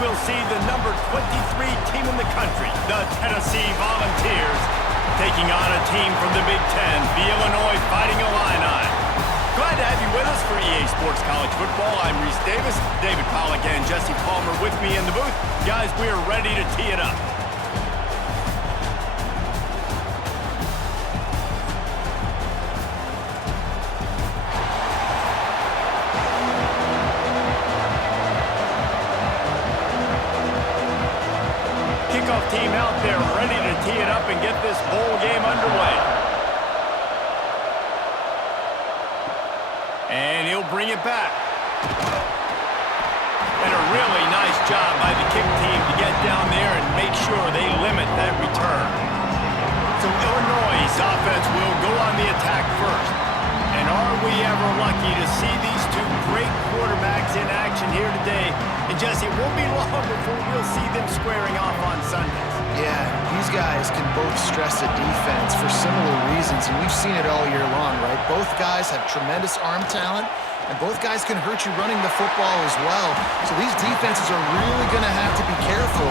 we'll see the number 23 team in the country, the Tennessee Volunteers, taking on a team from the Big Ten, the Illinois Fighting Illini. Glad to have you with us for EA Sports College Football. I'm Reese Davis, David Pollack and Jesse Palmer with me in the booth. Guys, we are ready to tee it up. Kickoff team out there ready to tee it up and get this bowl game underway. And he'll bring it back. And a really nice job by the kick team to get down there and make sure they limit that return. So Illinois' offense will go on the attack first. And are we ever lucky to see these two great quarterbacks in action here today? And Jesse, it won't be long before we'll see them squaring off on Sundays. Yeah, these guys can both stress a defense for similar reasons, and we've seen it all year long, right? Both guys have tremendous arm talent, and both guys can hurt you running the football as well. So these defenses are really going to have to be careful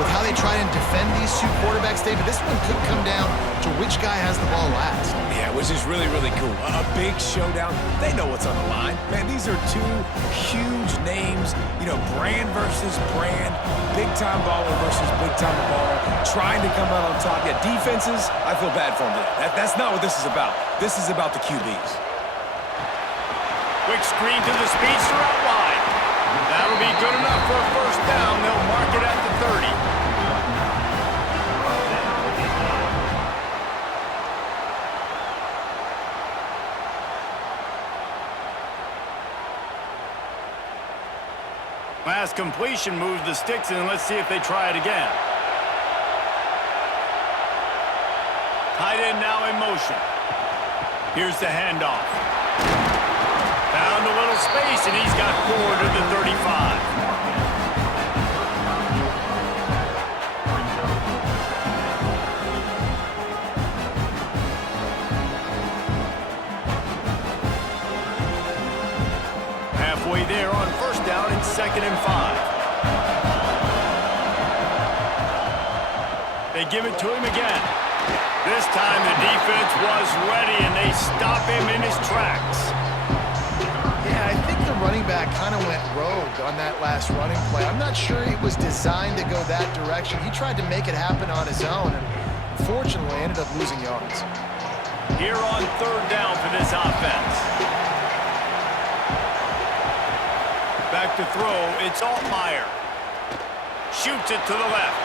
with how they try and defend these two quarterbacks, David. This one could come down to which guy has the ball last. Yeah, which is really, really cool. A big showdown. They know what's on the line. Man, these are two huge names, you know, brand versus brand, big-time baller versus big-time baller, trying to come out on top. Yeah, defenses, I feel bad for them. That's not what this is about. This is about the QBs. Quick screen to the speedster out wide. That'll be good enough for a first down. They'll mark it at the 30. Pass completion moves the sticks, and let's see if they try it again. Tight end now in motion. Here's the handoff. Found a little space, and he's got 4 to the 35. Halfway there on first down and 2nd and 5. They give it to him again. This time the defense was ready, and they stop him in his tracks. Yeah, I think the running back kind of went rogue on that last running play. I'm not sure it was designed to go that direction. He tried to make it happen on his own, and unfortunately ended up losing yards. Here on 3rd down for this offense. Back to throw, it's Altmaier. Shoots it to the left.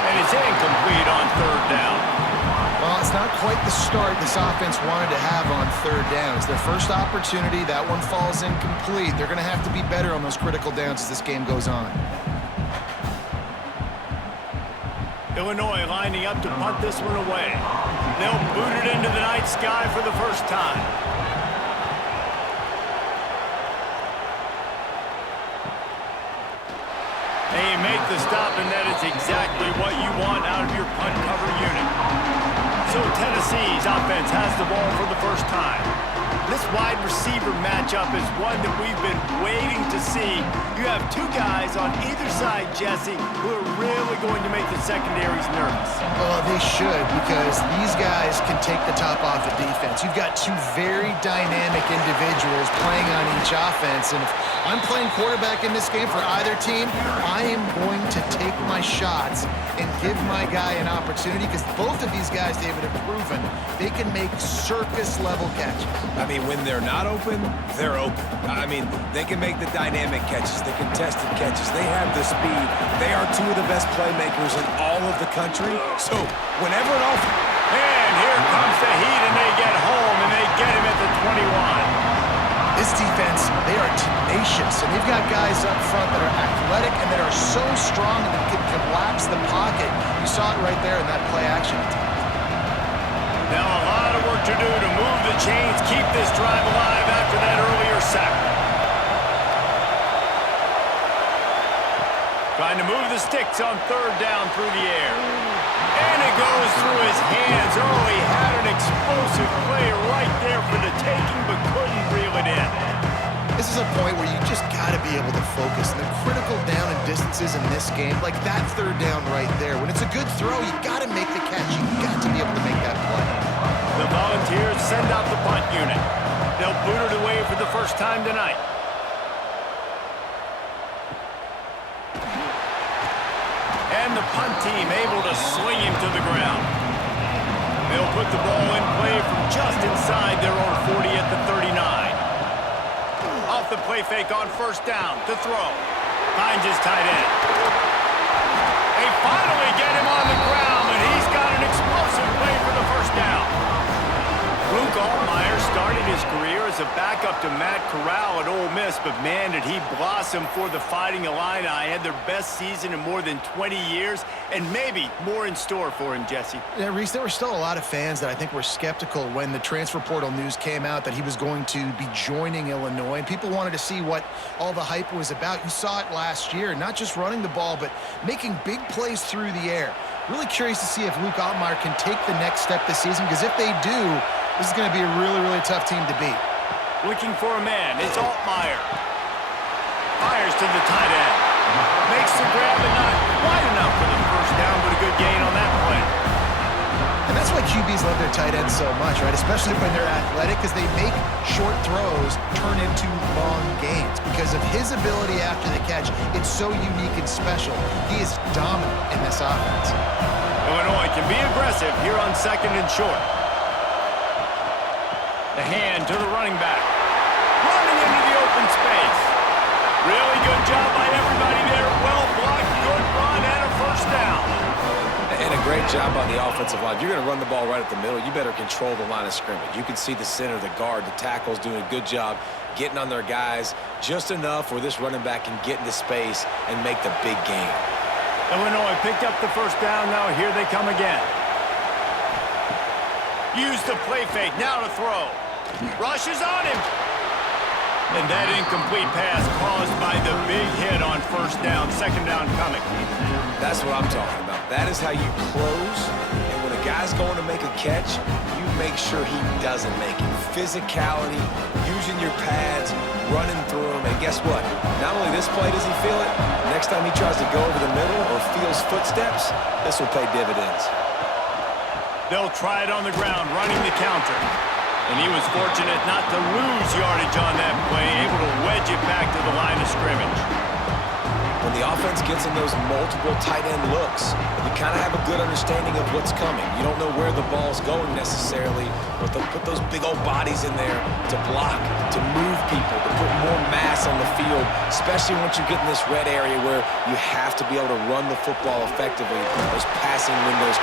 And it's incomplete on 3rd down. Well, it's not quite the start this offense wanted to have on 3rd down. It's their first opportunity. That one falls incomplete. They're going to have to be better on those critical downs as this game goes on. Illinois lining up to punt this one away. They'll boot it into the night sky for the first time. They make the stop, and that is exactly what you want out of your punt cover unit. So Tennessee's offense has the ball for the first time. This wide receiver matchup is one that we've been waiting to see. You have two guys on either side, Jesse, who are really going to make the secondaries nervous. Well, they should, because these guys can take the top off the defense. You've got two very dynamic individuals playing on each offense, and if I'm playing quarterback in this game for either team, I am going to take my shots and give my guy an opportunity, because both of these guys, David, have proven they can make circus-level catches. I mean, when they're not open, they're open. I mean, they can make the dynamic catches, the contested catches. They have the speed. They are two of the best playmakers in all of the country. So, whenever an offense... And here comes the heat, and they get home, and they get him at the 21. This defense, they are tenacious, and they've got guys up front that are athletic and that are so strong and that can collapse the pocket. You saw it right there in that play action. Now a lot of work to do to move the chains, keep this drive alive after that earlier sack. Trying to move the sticks on 3rd down through the air. And it goes through his hands. Oh, he had an explosive play right there for the taking, but couldn't reel it in. This is a point where you just got to be able to focus. And the critical down and distances in this game, like that third down right there, when it's a good throw, you got to make the catch. You got to be able to make that play. The Volunteers send out the punt unit. They'll boot it away for the first time tonight. And the punt team able to sling him to the ground. They'll put the ball in play from just inside their own 40 at the 39. Off the play fake on first down to throw. Finds his tight end. They finally get him on the ground, and he's got an explosive play for the first down. Luke Altmaier started his career as a backup to Matt Corral at Ole Miss, but man, did he blossom for the Fighting Illini. Had their best season in more than 20 years, and maybe more in store for him, Jesse. Yeah, Reese, there were still a lot of fans that I think were skeptical when the transfer portal news came out that he was going to be joining Illinois, and people wanted to see what all the hype was about. You saw it last year, not just running the ball, but making big plays through the air. Really curious to see if Luke Altmaier can take the next step this season, because if they do, this is going to be a really, really tough team to beat. Looking for a man. It's Altmaier. Fires to the tight end. Makes the grab and not wide enough for the first down, but a good gain on that play. And that's why QBs love their tight ends so much, right? Especially when they're athletic, because they make short throws turn into long gains. Because of his ability after the catch, it's so unique and special. He is dominant in this offense. Illinois can be aggressive here on second and short. The hand to the running back. Running into the open space. Really good job by everybody there. Well blocked, good run, and a first down. And a great job on the offensive line. You're going to run the ball right at the middle. You better control the line of scrimmage. You can see the center, the guard, the tackles doing a good job getting on their guys just enough where this running back can get into space and make the big game. Illinois picked up the first down. Now here they come again. Use the play fake. Now to throw. Rushes on him. And that incomplete pass caused by the big hit on first down. Second down coming. That's what I'm talking about. That is how you close. And when a guy's going to make a catch, you make sure he doesn't make it. Physicality, using your pads, running through them. And guess what? Not only this play does he feel it, next time he tries to go over the middle or feels footsteps, this will pay dividends. They'll try it on the ground, running the counter. And he was fortunate not to lose yardage on that play, able to wedge it back to the line of scrimmage. When the offense gets in those multiple tight end looks, you kind of have a good understanding of what's coming. You don't know where the ball's going necessarily, but they'll put those big old bodies in there to block, to move people, to put more mass on the field, especially once you get in this red area where you have to be able to run the football effectively. Those passing windows.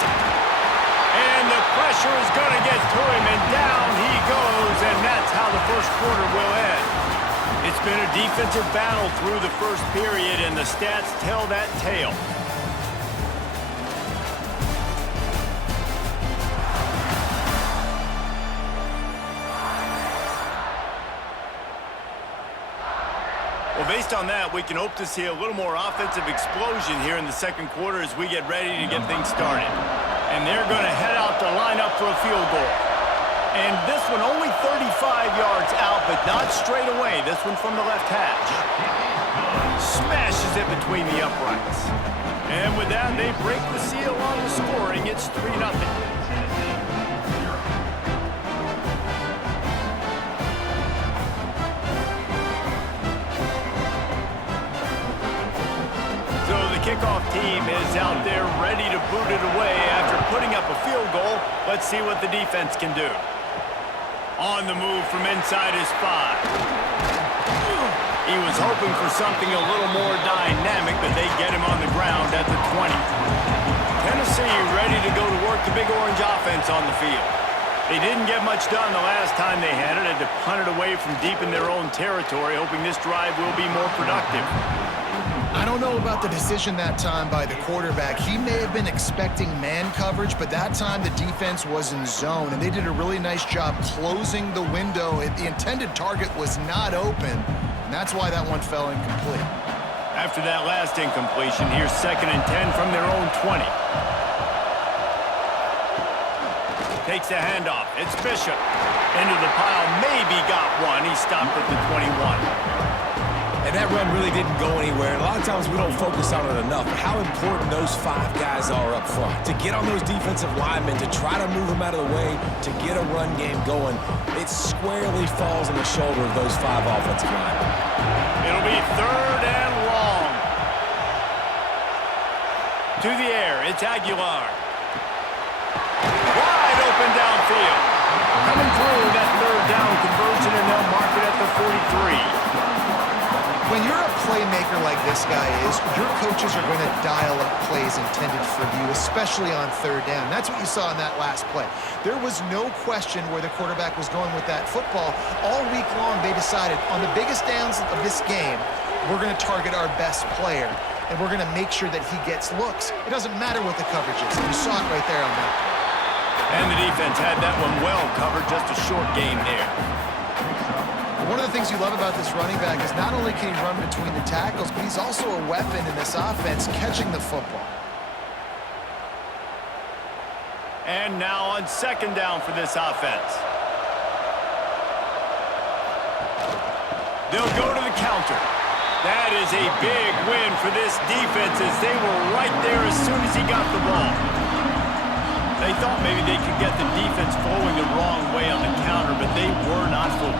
And the pressure is going to get to him, and down he goes, and that's how the first quarter will end. It's been a defensive battle through the first period, and the stats tell that tale. Well, based on that, we can hope to see a little more offensive explosion here in the second quarter as we get ready to get things started. And they're going to head out to line up for a field goal. And this one only 35 yards out, but not straight away. This one from the left hash. Smashes it between the uprights. And with that, they break the seal on the scoring. It's 3-0. Kickoff team is out there ready to boot it away after putting up a field goal. Let's see what the defense can do. On the move from inside his 5. He was hoping for something a little more dynamic, but they get him on the ground at the 20. Tennessee ready to go to work the Big Orange offense on the field. They didn't get much done the last time they had it. Had to punt it away from deep in their own territory, hoping this drive will be more productive. I don't know about the decision that time by the quarterback. He may have been expecting man coverage, but that time the defense was in zone, and they did a really nice job closing the window. The intended target was not open, and that's why that one fell incomplete. After that last incompletion, here's 2nd and 10 from their own 20. Takes the handoff. It's Bishop. Into the pile. Maybe got one. He stopped at the 21. And that run really didn't go anywhere. And a lot of times we don't focus on it enough. How important those 5 guys are up front. To get on those defensive linemen, to try to move them out of the way, to get a run game going, it squarely falls on the shoulder of those 5 offensive linemen. It'll be 3rd and long. To the air, it's Aguilar. Wide open downfield. Coming through that 3rd down conversion, and they'll mark it at the 43. When you're a playmaker like this guy is, your coaches are going to dial up plays intended for you, especially on 3rd down. That's what you saw in that last play. There was no question where the quarterback was going with that football. All week long, they decided on the biggest downs of this game, we're going to target our best player, and we're going to make sure that he gets looks. It doesn't matter what the coverage is. You saw it right there on that. And the defense had that one well covered, just a short game there. One of the things you love about this running back is not only can he run between the tackles, but he's also a weapon in this offense, catching the football. And now on 2nd down for this offense. They'll go to the counter. That is a big win for this defense as they were right there as soon as he got the ball. They thought maybe they could get the defense flowing the wrong way on the counter, but they were not fooled.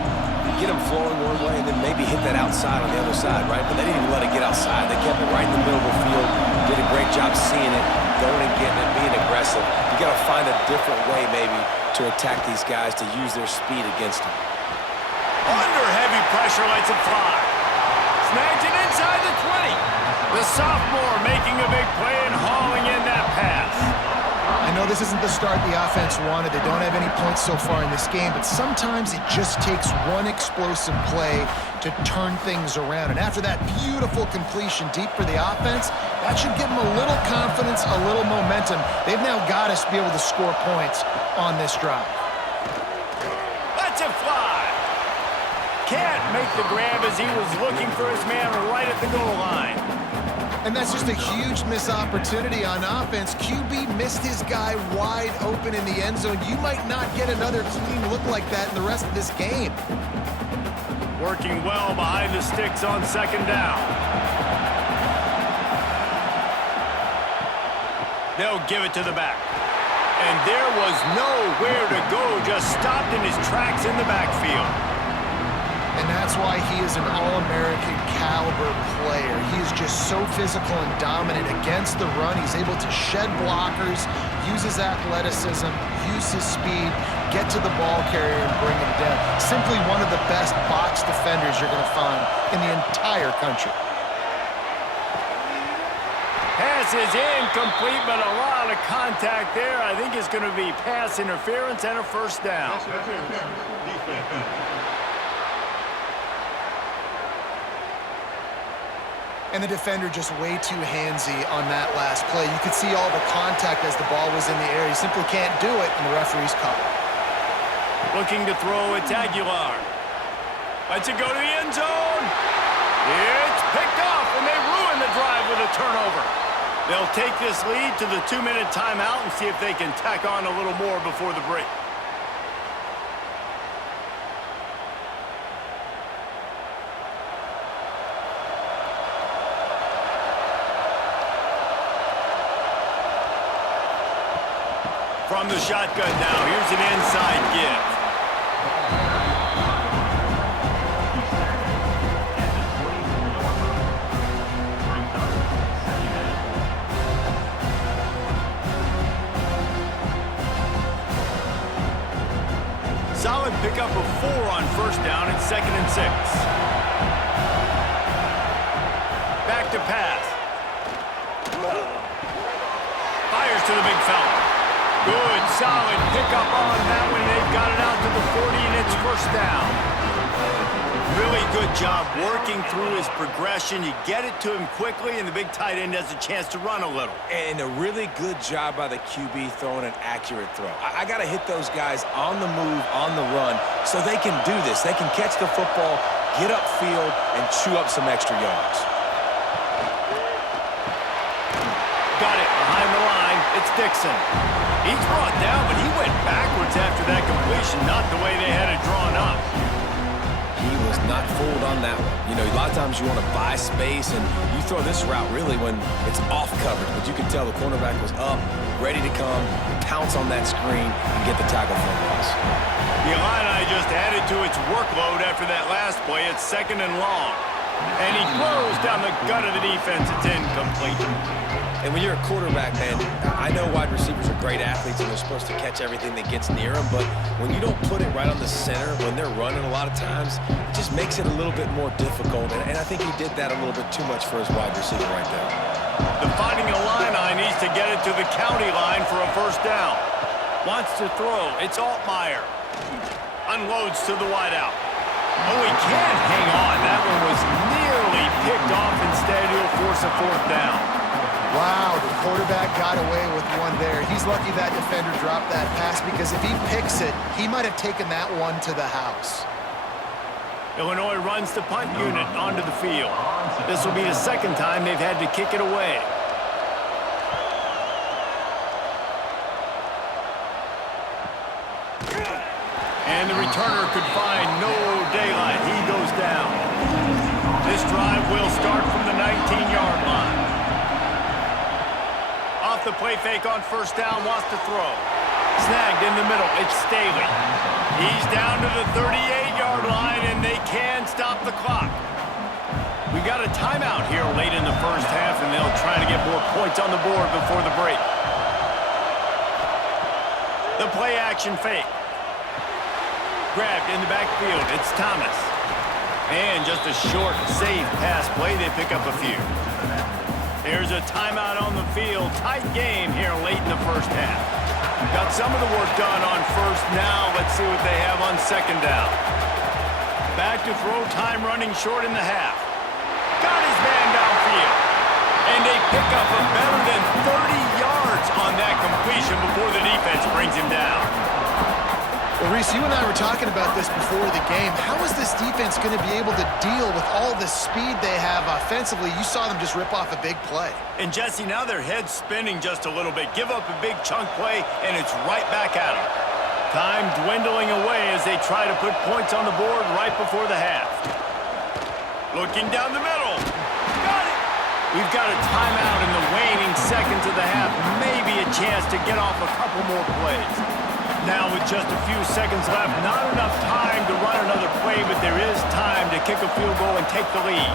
Get them flowing one way and then maybe hit that outside on the other side, right? But they didn't even let it get outside. They kept it right in the middle of the field. Did a great job seeing it, going and getting it, being aggressive. You got to find a different way maybe to attack these guys to use their speed against them. Under heavy pressure, lets it fly. Snags it inside the 20. The sophomore making a big play and hauling in that pass. I know this isn't the start the offense wanted. They don't have any points so far in this game, but sometimes it just takes one explosive play to turn things around. And after that beautiful completion deep for the offense, that should give them a little confidence, a little momentum. They've now got to be able to score points on this drive. Lets it fly. Can't make the grab as he was looking for his man right at the goal line. And that's just a huge missed opportunity on offense. QB missed his guy wide open in the end zone. You might not get another clean look like that in the rest of this game. Working well behind the sticks on 2nd down. They'll give it to the back. And there was nowhere to go, just stopped in his tracks in the backfield. And that's why he is an All-American caliber player. He is just so physical and dominant against the run. He's able to shed blockers, use his athleticism, use his speed, get to the ball carrier and bring him down. Simply one of the best box defenders you're going to find in the entire country. Pass is incomplete, but a lot of contact there. I think it's going to be pass interference and a 1st down. And the defender just way too handsy on that last play. You could see all the contact as the ball was in the air. He simply can't do it, and the referee's caught it. Looking to throw, it's Aguilar. Lets it go to the end zone. It's picked off, and they ruin the drive with a turnover. They'll take this lead to the 2-minute timeout and see if they can tack on a little more before the break. From the shotgun now, here's an inside give. Solid pickup of 4 on 1st down and 2nd and 6. Back to pass. Fires to the big fella. Good, solid pickup on that one. They've got it out to the 40, and it's 1st down. Really good job working through his progression. You get it to him quickly, and the big tight end has a chance to run a little. And a really good job by the QB throwing an accurate throw. I got to hit those guys on the move, on the run, so they can do this. They can catch the football, get upfield, and chew up some extra yards. Got it behind the line. It's Dixon. He's brought down, but he went backwards after that completion, not the way they had it drawn up. He was not fooled on that one. You know, a lot of times you want to buy space, and you throw this route really when it's off coverage. But you can tell the cornerback was up, ready to come, pounce on that screen, and get the tackle for a loss. The Illini just added to its workload after that last play. It's 2nd and long. And he throws down the gut of the defense. It's incomplete. And when you're a quarterback, man, I know wide receivers are great athletes and they're supposed to catch everything that gets near them, but when you don't put it right on the center, when they're running a lot of times, it just makes it a little bit more difficult. And I think he did that a little bit too much for his wide receiver right there. The Fighting Illini needs to get it to the county line for a first down. Wants to throw. It's Altmaier. Unloads to the wideout. Oh, he can't hang on. That one was nearly picked off. Instead, he'll force a 4th down. Wow, the quarterback got away with one there. He's lucky that defender dropped that pass because if he picks it, he might have taken that one to the house. Illinois runs the punt unit onto the field. This will be the 2nd time they've had to kick it away. And the returner could find no daylight. He goes down. This drive will start from the 19-yard line. Off the play fake on 1st down, wants to throw. Snagged in the middle, it's Staley. He's down to the 38-yard line, and they can stop the clock. We got a timeout here late in the first half, and they'll try to get more points on the board before the break. The play action fake. Grabbed in the backfield, it's Thomas. And just a short, safe pass play, they pick up a few. There's a timeout on the field. Tight game here late in the first half. Got some of the work done on 1st. Now let's see what they have on 2nd down. Back to throw, time running short in the half. Got his man downfield. And they pick up a better than 30 yards on that completion before the defense brings him down. Well, Reese, you and I were talking about this before the game. How is this defense going to be able to deal with all the speed they have offensively? You saw them just rip off a big play. And, Jesse, now their head's spinning just a little bit. Give up a big chunk play, and it's right back at them. Time dwindling away as they try to put points on the board right before the half. Looking down the middle. Got it! We've got a timeout in the waning seconds of the half. Maybe a chance to get off a couple more plays. Now with just a few seconds left, not enough time to run another play, but there is time to kick a field goal and take the lead.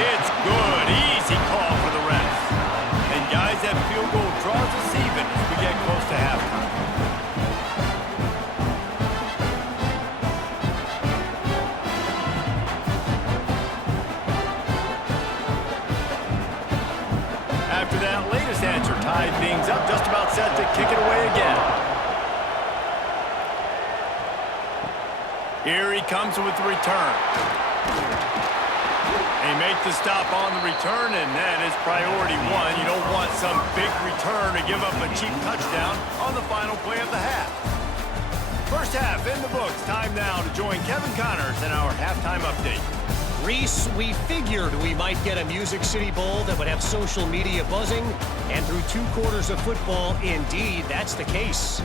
It's good. Easy call for the refs. And guys, that field goal draws us even as we get close to halftime. After that latest answer, tied things up, just about set to kick it away again. Here he comes with the return. They make the stop on the return, and that is priority 1. You don't want some big return to give up a cheap touchdown on the final play of the half. First half in the books. Time now to join Kevin Connors in our halftime update. Reese, we figured we might get a Music City Bowl that would have social media buzzing, and through 2 quarters of football, indeed, that's the case.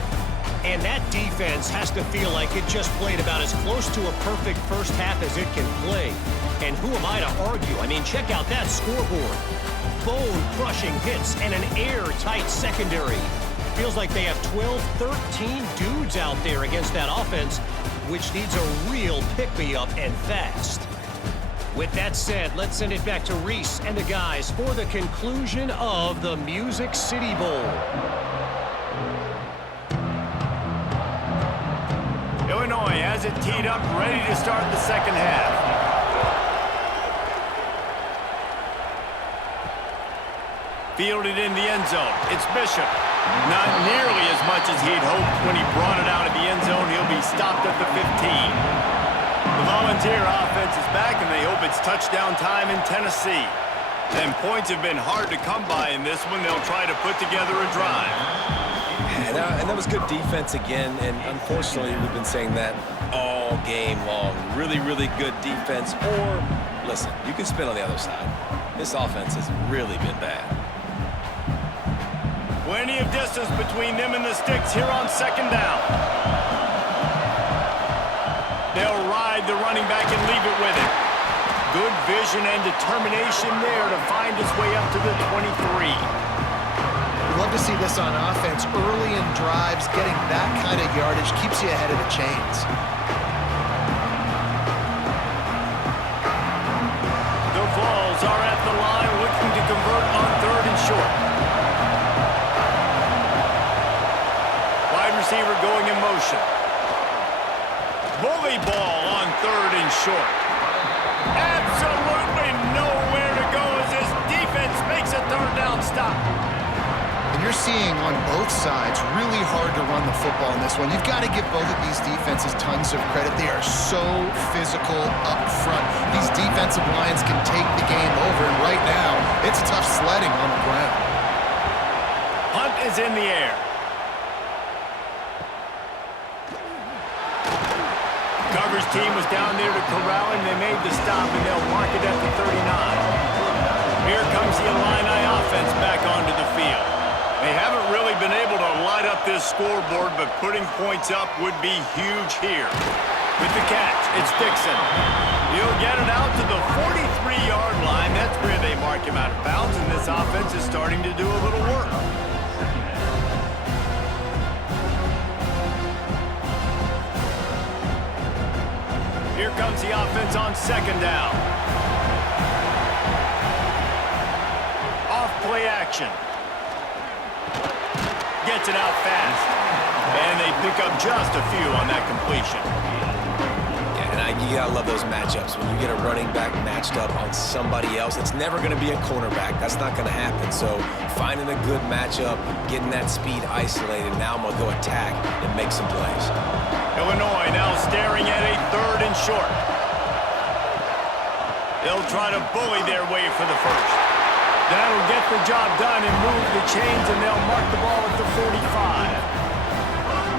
And that defense has to feel like it just played about as close to a perfect first half as it can play. And who am I to argue? I mean, check out that scoreboard. Bone-crushing hits and an airtight secondary. Feels like they have 12, 13 dudes out there against that offense, which needs a real pick-me-up and fast. With that said, let's send it back to Reese and the guys for the conclusion of the Music City Bowl. Illinois has it teed up, ready to start the second half. Fielded in the end zone. It's Bishop. Not nearly as much as he'd hoped when he brought it out of the end zone. He'll be stopped at the 15. The Volunteer offense is back, and they hope it's touchdown time in Tennessee. And points have been hard to come by in this one. They'll try to put together a drive. And that was good defense again, and unfortunately, we've been saying that all game long. Really, really good defense. Or, listen, you can spin on the other side. This offense has really been bad. Plenty of distance between them and the sticks here on second down. They'll ride the running back and leave it with it. Good vision and determination there to find his way up to the 23. We love to see this on offense. Early in drives, getting that kind of yardage keeps you ahead of the chains. The Vols are at the line looking to convert on 3rd and short. Wide receiver going in motion. Bully ball on 3rd and short. Absolutely nowhere to go as this defense makes a 3rd down stop. And you're seeing on both sides really hard to run the football in this one. You've got to give both of these defenses tons of credit. They are so physical up front. These defensive lines can take the game over, and right now, it's tough sledding on the ground. Hunt is in the air. Coverage team was down there to corral him. They made the stop, and they'll mark it at the 39. Here comes the Illini offense back onto the field. They haven't really been able to light up this scoreboard, but putting points up would be huge here. With the catch, it's Dixon. He'll get it out to the 43-yard line. That's where they mark him out of bounds, and this offense is starting to do a little work. Here comes the offense on second down. Off play action. Gets it out fast. And they pick up just a few on that completion. Yeah, and you gotta love those matchups. When you get a running back matched up on somebody else, it's never gonna be a cornerback. That's not gonna happen. So finding a good matchup, getting that speed isolated, now I'm gonna go attack and make some plays. Illinois now staring at a 3rd and short. They'll try to bully their way for the first. That'll get the job done and move the chains, and they'll mark the ball at the 45.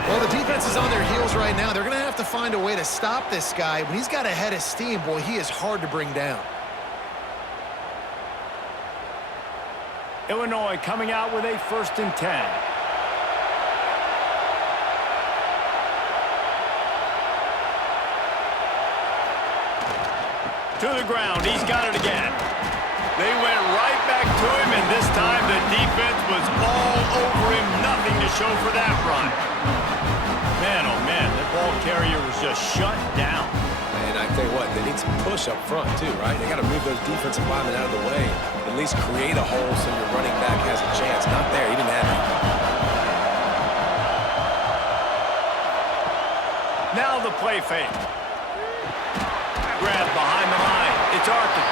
Well, the defense is on their heels right now. They're going to have to find a way to stop this guy. When he's got a head of steam, boy, he is hard to bring down. Illinois coming out with a 1st and 10. To the ground, he's got it again. They went right back to him, and this time the defense was all over him. Nothing to show for that run. Man, oh man, the ball carrier was just shut down. And I tell you what, they need some push up front too, right? They got to move those defensive linemen out of the way. At least create a hole so your running back has a chance. Not there, he didn't have it. Now the play fake. Grab behind the line. It's Arkin.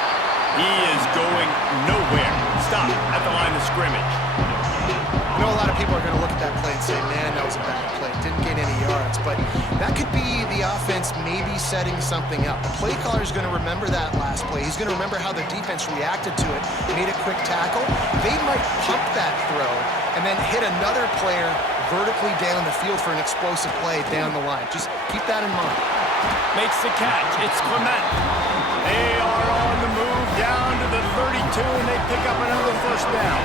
He is going nowhere. Stop at the line of scrimmage. I know a lot of people are going to look at that play and say, man, that was a bad play. Didn't gain any yards. But that could be the offense maybe setting something up. The play caller is going to remember that last play. He's going to remember how the defense reacted to it, made a quick tackle. They might pump that throw and then hit another player vertically down the field for an explosive play down the line. Just keep that in mind. Makes the catch. It's Clement. They are on the move down to the 32, and they pick up another 1st down.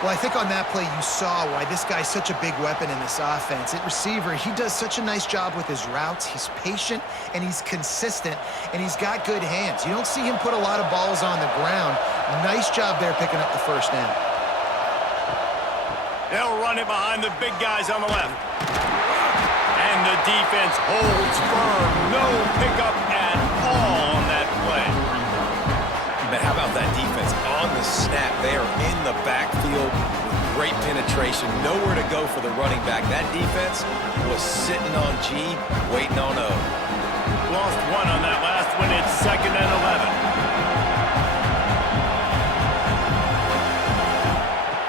Well, I think on that play you saw why this guy's such a big weapon in this offense. At receiver, he does such a nice job with his routes. He's patient, and he's consistent, and he's got good hands. You don't see him put a lot of balls on the ground. Nice job there picking up the 1st down. They'll run it behind the big guys on the left. And the defense holds firm. No pickup at all on that play. But how about that defense on the snap? They are in the backfield with great penetration. Nowhere to go for the running back. That defense was sitting on G, waiting on O. Lost one on that last one. It's 2nd and 11.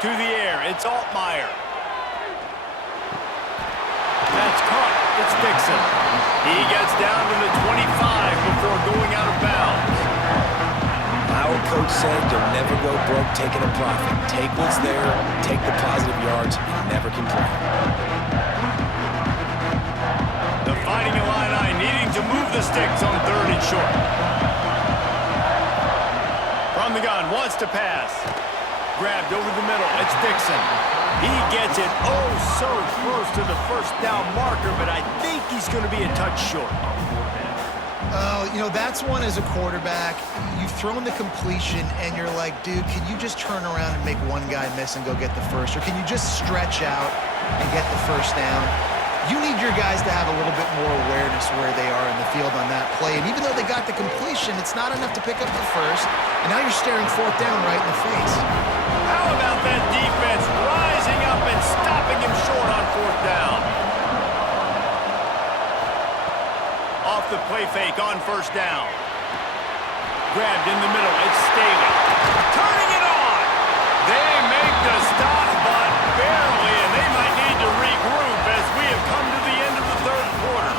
To the air, it's Altmaier. That's caught. It's Dixon. He gets down to the 25 before going out of bounds. Our coach said you'll never go broke taking a profit. Take what's there, take the positive yards, and never complain. The Fighting Illini needing to move the sticks on 3rd and short. From the gun, wants to pass. Grabbed over the middle. It's Dixon. He gets it oh so close to the first down marker, but I think he's going to be a touch short. Oh, you know, that's one as a quarterback. You've thrown the completion, and you're like, dude, can you just turn around and make one guy miss and go get the first? Or can you just stretch out and get the first down? You need your guys to have a little bit more awareness where they are in the field on that play. And even though they got the completion, it's not enough to pick up the first. And now you're staring fourth down right in the face. How about that defense rising up and stopping him short on fourth down? Off the play fake on first down. Grabbed in the middle. It's Staley. Turning it on. They make the stop, but barely, and they might need to regroup as we have come to the end of the third quarter.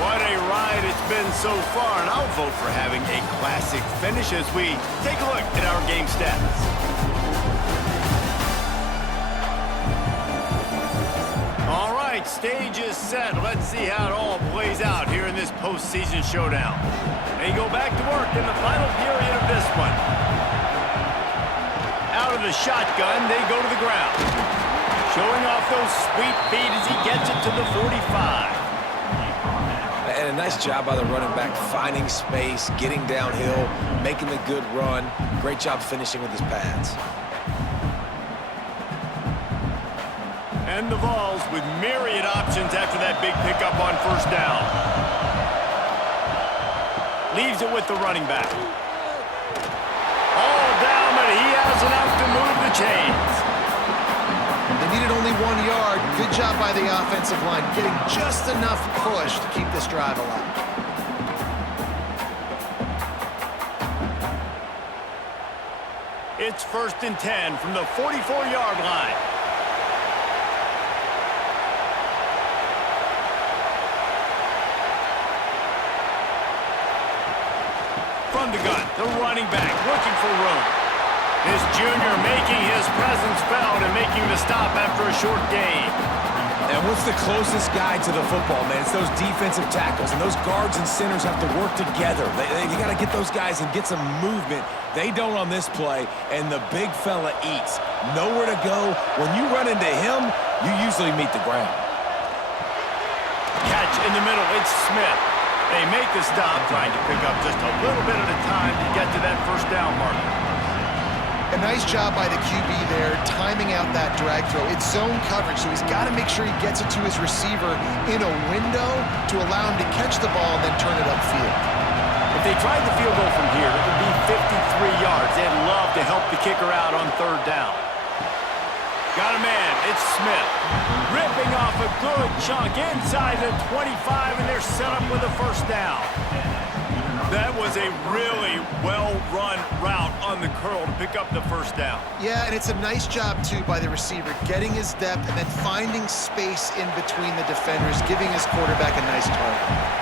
What a ride it's been so far, and I'll vote for having a classic finish as we take a look at our game stats. All right, stage is set. Let's see how it all plays out here in this postseason showdown. They go back to work in the final period of this one. Out of the shotgun, they go to the ground. Showing off those sweet feet as he gets it to the 45. And a nice job by the running back, finding space, getting downhill, making the good run. Great job finishing with his pads. And the Vols with myriad options after that big pickup on first down. Leaves it with the running back. All down, but he has enough to move the chains. They needed only 1 yard. Good job by the offensive line, getting just enough push to keep this drive alive. It's 1st and 10 from the 44-yard line. From the gun, the running back looking for room. This junior making his presence felt and making the stop after a short gain. And what's the closest guy to the football, man? It's those defensive tackles, and those guards and centers have to work together. You got to get those guys and get some movement. They don't on this play, and the big fella eats. Nowhere to go. When you run into him, you usually meet the ground. Catch in the middle, it's Smith. They make the stop, trying to pick up just a little bit at a time to get to that first down marker. A nice job by the QB there, timing out that drag throw. It's zone coverage, so he's got to make sure he gets it to his receiver in a window to allow him to catch the ball and then turn it upfield. If they tried the field goal from here, it would be 53 yards. They'd love to help the kicker out on third down. Got a man, it's Smith. Ripping off a good chunk inside the 25, and they're set up with a first down. That was a really well-run route on the curl to pick up the first down. Yeah, and it's a nice job, too, by the receiver, getting his depth and then finding space in between the defenders, giving his quarterback a nice target.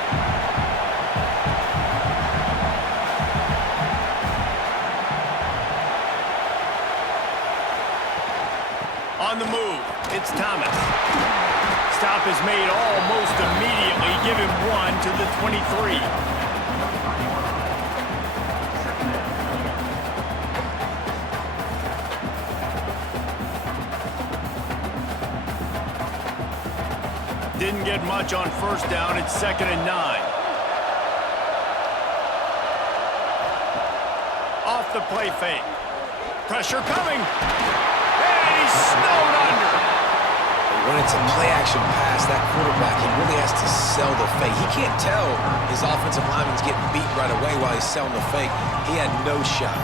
On the move, it's Thomas. Stop is made almost immediately. Give him one to the 23. Didn't get much on first down. It's 2nd and 9. Off the play fake. Pressure coming. Snowed under. When it's a play-action pass, that quarterback, he really has to sell the fake. He can't tell his offensive lineman's getting beat right away while he's selling the fake. He had no shot.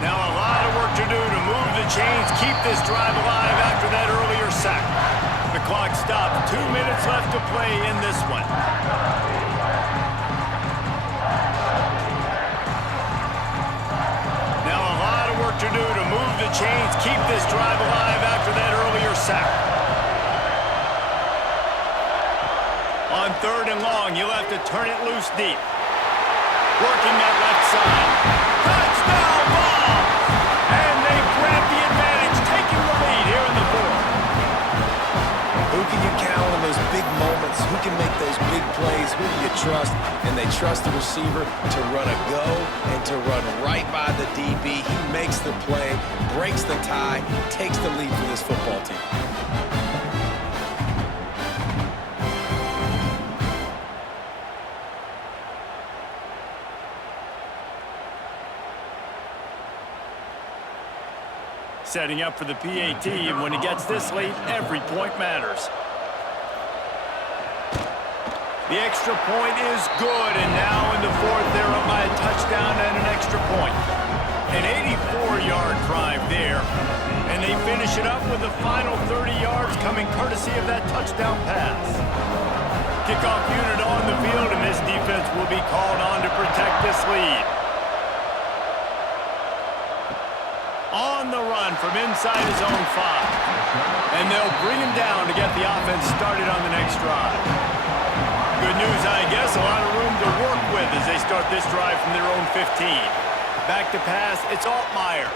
Now a lot of work to do to move the chains, keep this drive alive after that earlier sack. The clock stopped. 2 minutes left to play in this one. Now a lot of work to do to move the chains, keep this drive alive after that earlier sack. On 3rd and long, you'll have to turn it loose deep. Working that left side. Touchdown ball! And they grab the advantage. receiver to run a go and to run right by the DB. He makes the play, breaks the tie, takes the lead for this football team. Setting up for the PAT, and when he gets this late, every point matters. The extra point is good, and now in the fourth, they're up by a touchdown and an extra point. An 84-yard drive there, and they finish it up with the final 30 yards coming courtesy of that touchdown pass. Kickoff unit on the field, and this defense will be called on to protect this lead. On the run from inside his own 5. And they'll bring him down to get the offense started on the next drive. Good news, I guess, a lot of room to work with as they start this drive from their own 15. Back to pass, it's Altmaier.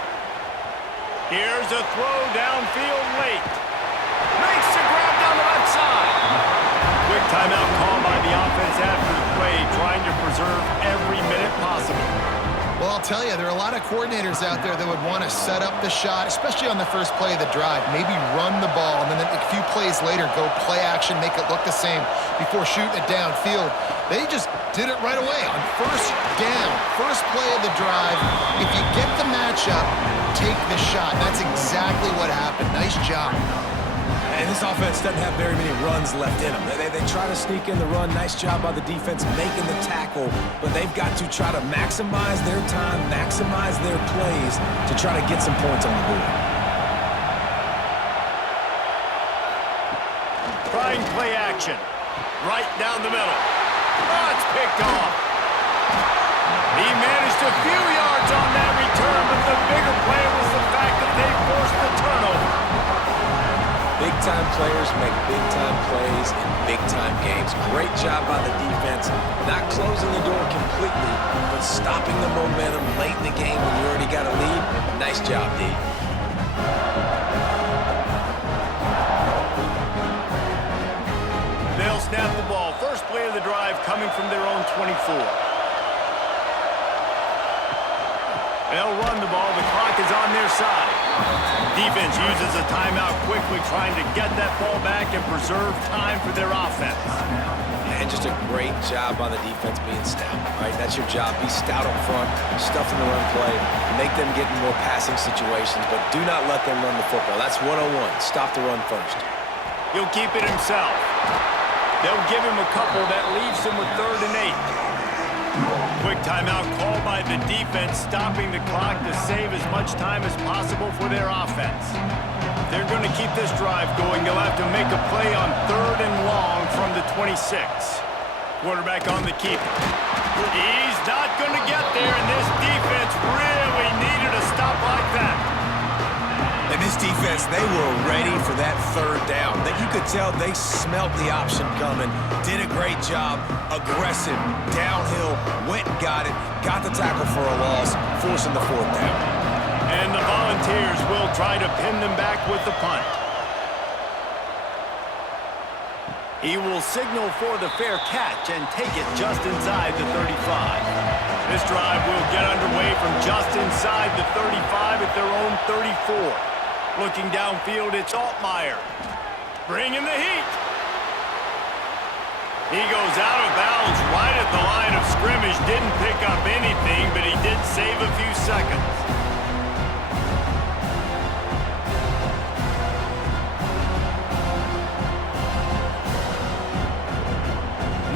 Here's a throw downfield late. Makes the grab down the left side. Quick timeout call by the offense after the play, trying to preserve every minute possible. Well, I'll tell you, there are a lot of coordinators out there that would want to set up the shot, especially on the first play of the drive, maybe run the ball, and then a few plays later go play action, make it look the same before shooting it downfield. They just did it right away on first down, first play of the drive. If you get the matchup, take the shot. That's exactly what happened. Nice job. And this offense doesn't have very many runs left in them. They try to sneak in the run. Nice job by the defense making the tackle. But they've got to try to maximize their time, maximize their plays to try to get some points on the board. Trying play action. Right down the middle. Oh, it's picked off. He managed a few yards on that return, but the bigger play was the fact that they forced the turnover. Big-time players make big-time plays in big-time games. Great job by the defense, not closing the door completely, but stopping the momentum late in the game when you already got a lead. Nice job, D. They'll snap the ball. First play of the drive coming from their own 24. They'll run the ball. The clock is on their side. Defense uses a timeout quickly, trying to get that ball back and preserve time for their offense. And just a great job by the defense being stout. All right, that's your job. Be stout up front, stuff in the run play, make them get in more passing situations, but do not let them run the football. That's 101. Stop the run first. He'll keep it himself. They'll give him a couple that leaves him with 3rd and 8. Quick timeout call by the defense, stopping the clock to save as much time as possible for their offense. They're going to keep this drive going. They'll have to make a play on 3rd and long from the 26. Quarterback on the keeper. He's not going to get there, and this defense really needed a stop like that. And this defense, they were ready for that 3rd down. That you could tell they smelt the option coming. Did a great job. Aggressive, downhill, went and got it. Got the tackle for a loss, forcing the 4th down. And the Volunteers will try to pin them back with the punt. He will signal for the fair catch and take it just inside the 35. This drive will get underway from just inside the 35 at their own 34. Looking downfield, it's Altmaier. Bringing the heat. He goes out of bounds right at the line of scrimmage. Didn't pick up anything, but he did save a few seconds.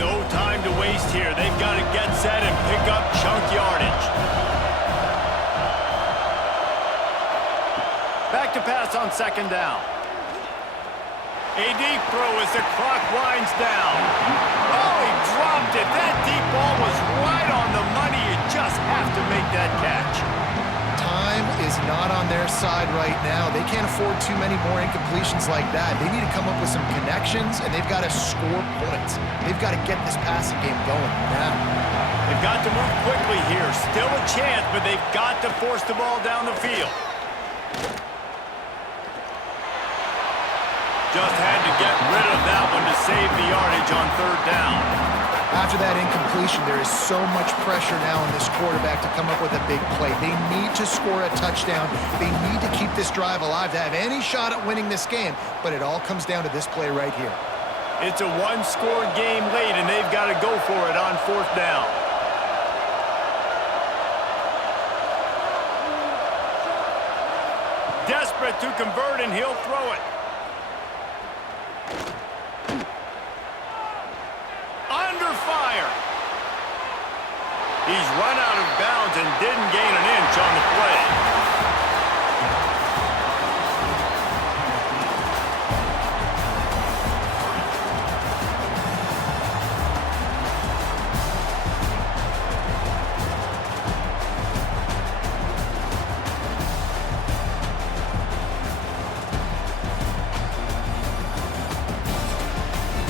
No time to waste here. They've got to get set and pick up chunk yardage. Back to pass on 2nd down. A deep throw as the clock winds down. Oh, he dropped it. That deep ball was right on the money. You just have to make that catch. Time is not on their side right now. They can't afford too many more incompletions like that. They need to come up with some connections, and they've got to score points. They've got to get this passing game going now. They've got to move quickly here. Still a chance, but they've got to force the ball down the field. Just had to get rid of that one to save the yardage on 3rd down. After that incompletion, there is so much pressure now on this quarterback to come up with a big play. They need to score a touchdown. They need to keep this drive alive to have any shot at winning this game, but it all comes down to this play right here. It's a one-score game late, and they've got to go for it on 4th down. Desperate to convert, and he'll throw it. Under fire. He's run out of